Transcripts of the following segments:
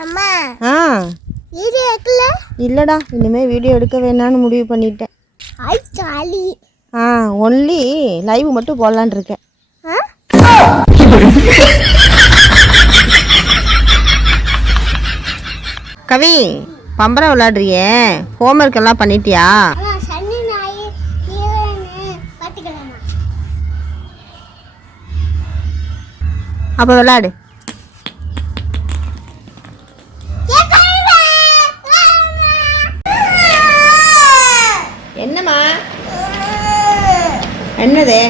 ஆ இல்லடா, இனிமே வீடியோ எடுக்க வேணான்னு முடிவு பண்ணிட்டேன். ஒன்லி லைவ் மட்டும் போடலான் இருக்கேன். கவி, பம்பரம் விளையாடுறியே, ஹோம்ஒர்க் எல்லாம் பண்ணிட்டியா? அப்போ விளையாடு. என்னம்மா? என்னது?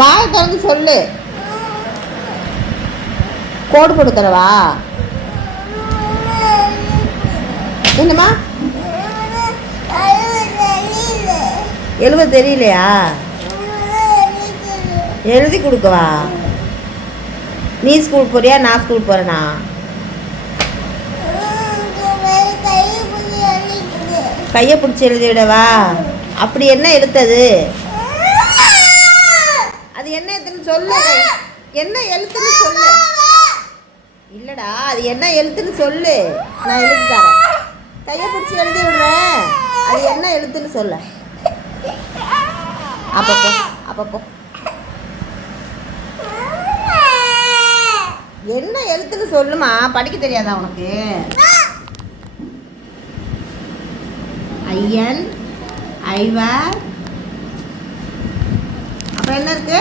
வாயை திறந்து சொல்லு. கோடு போட்டு தரவா? என்னம்மா? எழுத தெரியலையா? எழுதி கொடுக்கவா? நீ ஸ்கூல் போறியா, நான் ஸ்கூல் போறேனா? கையை பிடிச்சி எழுதி விடவா? அப்படி என்ன எழுத்தது? அது என்ன எழுத்துன்னு சொல்லு. என்ன எழுத்துன்னு சொல்லு. இல்லடா, அது என்ன எழுத்துன்னு சொல்லு, நான் எழுதி தரேன். கையை பிடிச்சி எழுதி விடுறேன். அது என்ன எழுத்துன்னு சொல்ல. அப்பப்போ என்ன எழுத்துன்னு சொல்லுமா. படிக்க தெரியாதா உனக்கு? ஐயன், ஐவர், அப்புறம் என்ன இருக்கு?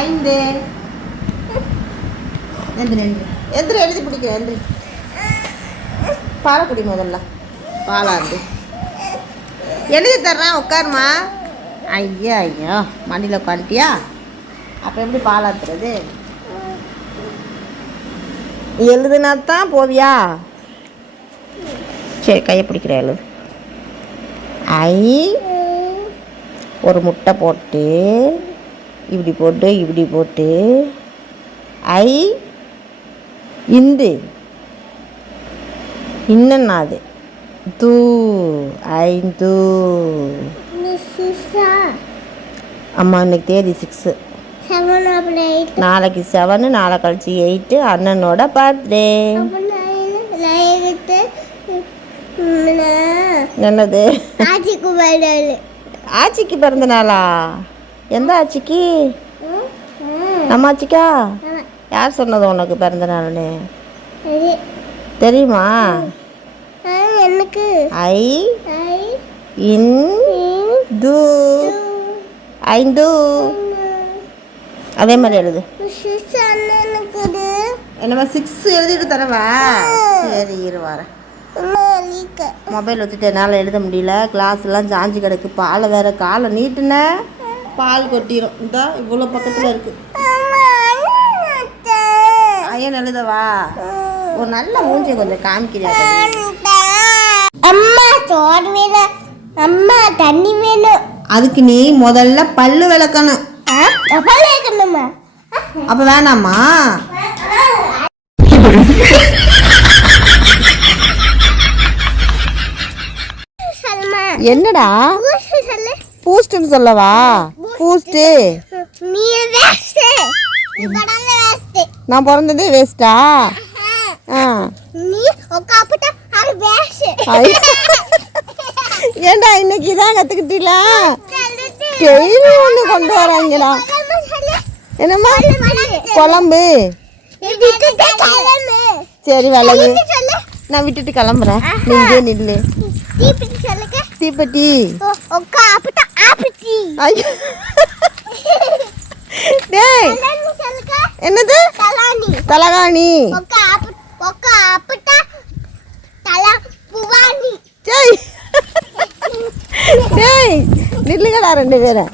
5. எந்திரி எழுதி பிடிக்க. எந்திரி, பாலை குடி முதல்ல. பாலாந்து எழுதி தர்றேன், உட்காருமா. ஐயோ மண்டியில் உட்காந்துட்டியா? அப்போ எப்படி பாலாத்துறது? எழுதுனா தான் போவியா? சரி, கையை பிடிக்கிற எழுது. ஒரு முட்டை போட்டு இப்படி போட்டு இந்து இன்னன்னா அது தூ 5. அம்மா இன்னைக்கு தேதி 6, நாளைக்கு 7, நாளை கழிச்சு 8. அண்ணனோட பர்த்டே. என்னது? ஆச்சிக்கு பிறந்த நாளா? எந்த ஆச்சிக்கு? நம்ம ஆச்சிக்கா? யார் சொன்னது உனக்கு பிறந்த நாள்னு தெரியுமா? எனக்கு இந்து 5. அதே மாதிரி எழுது. என்னம்மா 6 எழுதிட்டு தரவா? சரி இரு வரேன். மொபைல் வச்சுட்டு என்னால் எழுத முடியல. கிளாஸ்லாம் சாஞ்சு கிடக்கு. பாலை வேற காலை நீட்டுன பால் கொட்டிடும். இந்த இவ்வளோ பக்கத்தில் இருக்கு. ஐயன் எழுதவா? ஒரு நல்ல மூஞ்சி கொஞ்சம் காமிக்கிறியா? அம்மா சோறு வேணும், அம்மா தண்ணி வேணும். அதுக்கு நீ முதல்ல பல்லு விளக்கணும். அப்ப வேணாமா? என்னடா பூஸ்ட்னு சொல்லவா? பூஸ்ட் நான் பிறந்ததே வேஸ்டா? ஏண்டா இன்னைக்கு தான் கத்துக்கிட்டீங்களா? டெய்லி ஒன்று கொண்டு வராங்களா? என்னம்மா? குழம்பு. சரி வளவு, நான் விட்டுட்டு கிளம்புறேன். நீங்க நில்லு. தீப்பெட்டி. என்னது? தலகாணி. நில்லுங்கடா 2 பேரும்.